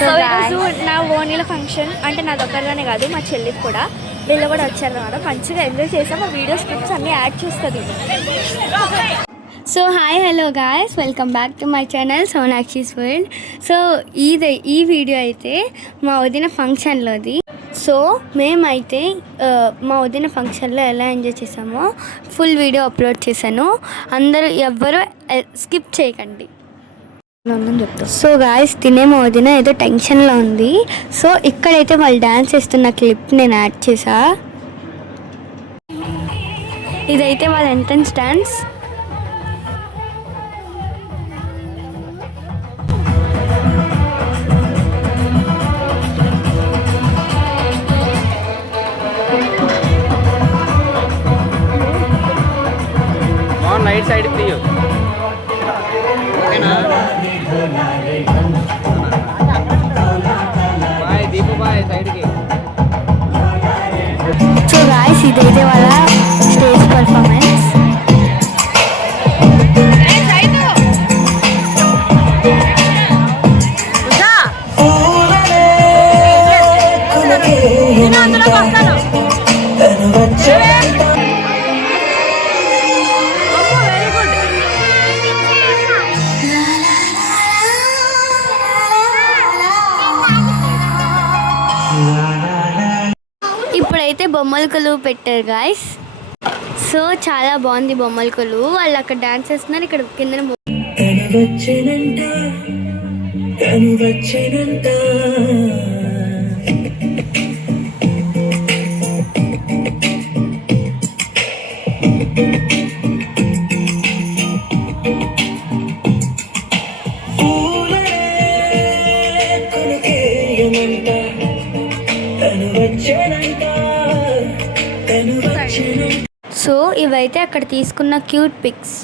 So ఈరోజు నా ఓణీల function అంటే నా దగ్గరలోనే కాదు మా చెల్లికి కూడా వీళ్ళు కూడా వచ్చారన్నమాట. మంచిగా ఎంజాయ్ చేసాం. ఆ వీడియో స్క్రిప్ట్స్ అన్నీ యాడ్ చేస్తుంది. So hi hello guys, welcome back to my channel Sonakshi's world. So ఈ వీడియో అయితే మా వదిన ఫంక్షన్లోది. సో మేమైతే మా వదిన ఫంక్షన్లో ఎలా ఎంజాయ్ చేసామో ఫుల్ వీడియో అప్లోడ్ చేశాను. అందరూ ఎవ్వరూ స్కిప్ చేయకండి. సో గాయస్ తినే మా వదిన ఏదో టెన్షన్లో ఉంది. సో ఇక్కడైతే వాళ్ళు డ్యాన్స్ చేస్తున్న క్లిప్ నేను యాడ్ చేసా. ఇదైతే వాళ్ళ ఎంట్రన్స్ డ్యాన్స్. రైట్ సైడ్ తీయు. బాయ్ దీపు బాయ్ సైడ్కి. సో గాయ్స్ ఇదైతే వాళ్ళ స్టేజ్ పర్ఫార్మెన్స్. ఇప్పుడైతే బొమ్మల కొలువు పెట్టారు గాయస్. సో చాలా బాగుంది బొమ్మల కొలువు. వాళ్ళు అక్కడ డాన్స్ చేస్తున్నారు, ఇక్కడ కింద సో ఇవైతే అక్కడ తీసుకున్న క్యూట్ పిక్స్.